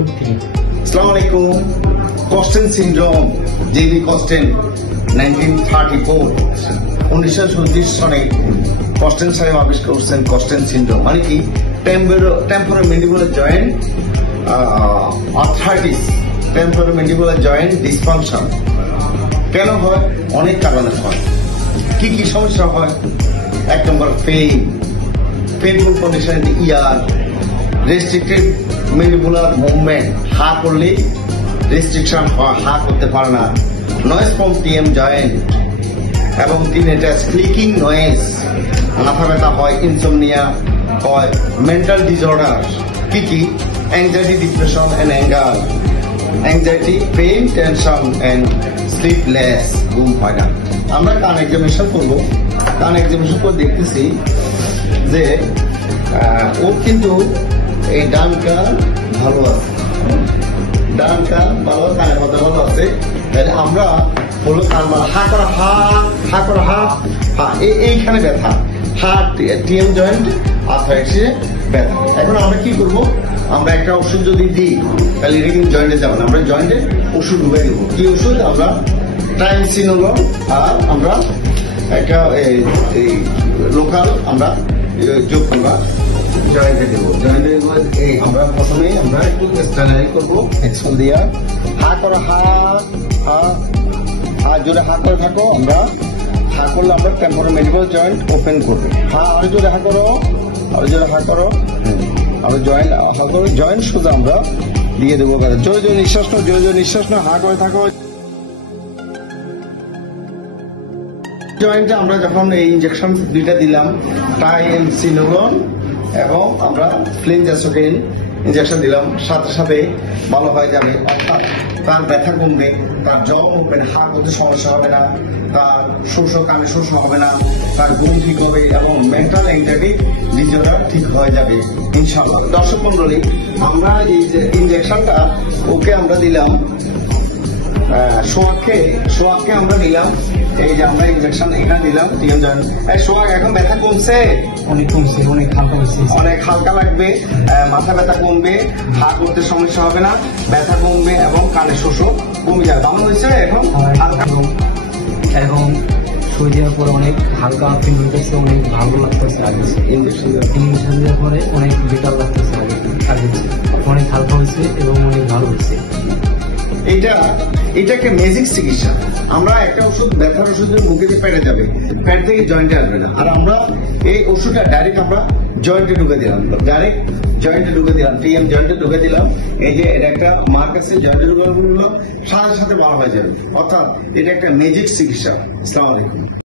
আসসালামু আলাইকুম। কস্টেন syndrome, JB কস্টেন 1934 সনে কস্টেন সাহেব আবিষ্কার করছেন কস্টেন সিনড্রোম। মানে কি টেম্পোরামেন্ডিবুলার জয়েন্ট আর্থ্রাইটিস, টেম্পোরামেন্ডিবুলার জয়েন্ট ডিসফাংশন। কেন হয়? অনেক কারণে হয়। কি কি সমস্যা হয়? 1 নম্বর পেইনফুল কন্ডিশন ইয়ার, রেস্ট্রিক্টেড মেন্ডিবুলার মুভমেন্ট, হা করলেই রেস্ট্রিকশন হয়, হা করতে পারে না। নয়েজ ফ্রম টিএম জয়েন্ট এবং এটা স্লিকিং নয়েজ, মাথা ব্যথা হয়, ইনসোমনিয়া হয়। মেন্টাল ডিসঅর্ডার কি কি? Anxiety, depression and anger. Anxiety, pain, tension and sleepless, ঘুম হয় না। আমরা কান এক্সামিনেশন করবো। কান এক্সামিনেশন করে দেখতেছি যে ও কিন্তু এই ডান কান ভালো আছে, ডান কান ভালো, কানের মধ্যে ভালো আছে। তাহলে আমরা হলো কান ভালো, হা করা, হা করা, হা এইখানে ব্যথা, হা টিএম জয়েন্ট আর্থ্রাইটিসে ব্যথা। এখন আমরা কি করবো? আমরা একটা ওষুধ যদি দিই তাহলে এটা কিন্তু জয়েন্টে যাবে না। আমরা জয়েন্টে ওষুধ ঢুকে দেবো। কি ওষুধ? আমরা ট্রাইমসিনোলন আর আমরা একটা লোকাল আমরা যোগ করবা জয়েন্টে দেবো। জয়েন্টে আমরা প্রথমে আমরা একটু স্ট্যানারি করবো, এক্সপেল দিয়া হা করা, হা জোরে হা করে থাকো। আমরা হা করলে আমরা টেম্পোরামেন্ডিবুলার জয়েন্ট ওপেন করবে। আরো জোরে হা করো, আরো জোরে হা করো, আরো জয়েন্ট হা করো, জয়েন্ট সোজা আমরা দিয়ে দেবো। জোরে জোরে নিঃশ্বাস নাও, জোরে জোরে নিঃশ্বাস নাও, হা করে থাকো। জয়েন্টে আমরা যখন এই ইনজেকশন দুইটা দিলাম, ট্রাইমসিনোলন এবং আমরা ফ্লিনজাসোডিন ইনজেকশন দিলাম, সাথে সাথে ভালো হয়ে যাবে। অর্থাৎ তার ব্যথা কমবে, তার জ্বর কমবে, হা করতে সমস্যা হবে না, তার শোষ কানে শোষ হবে না, তার ঘুম ঠিক হবে এবং মেন্টাল অ্যাংজাইটি ডিসঅর্ডার ঠিক হয়ে যাবে ইনশাআল্লাহ। দর্শক মন্ডলী, আমরা এই যে ইনজেকশনটা ওকে আমরা দিলাম, সোয়াককে আমরা দিলাম। এই যে আমরা ইনজেকশন এখানে দিলাম, সোয়াক এখন ব্যথা কমছে, অনেক কমছে, অনেক হালকা হয়েছে, অনেক হালকা লাগবে, মাথা ব্যথা কমবে, হা করতে সমস্যা হবে না, ব্যথা কমবে এবং কানে শোষও কমে যাবে। কেমন হয়েছে এখন? হালকা এবং শুয়ে দেওয়ার পরে অনেক হালকা ফিল হতেছে, অনেক ভালো লাগতেছে। আগে ইঞ্জেকশন দেওয়ার পরে অনেক বেটার লাগতেছে, আগে অনেক হালকা হয়েছে এবং অনেক ভালো হয়েছে। এটাকে ম্যাজিক চিকিৎসা। আমরা একটা ওষুধ, ব্যথার ওষুধ মুখে দিয়ে পেটে যাবে, পেট থেকে জয়েন্টে আসবে না। আর আমরা এই ওষুধটা ডাইরেক্ট আমরা জয়েন্টে ঢুকে দিলাম, ডাইরেক্ট জয়েন্টে ঢুকে দিলাম, টিএম জয়েন্টে ঢুকে দিলাম। এই যে এটা একটা মার্ক আছে, জয়েন্টে ঢুকে সাথে সাথে ভালো হয়ে যাবে। অর্থাৎ এটা একটা ম্যাজিক চিকিৎসা। আসসালামু আলাইকুম।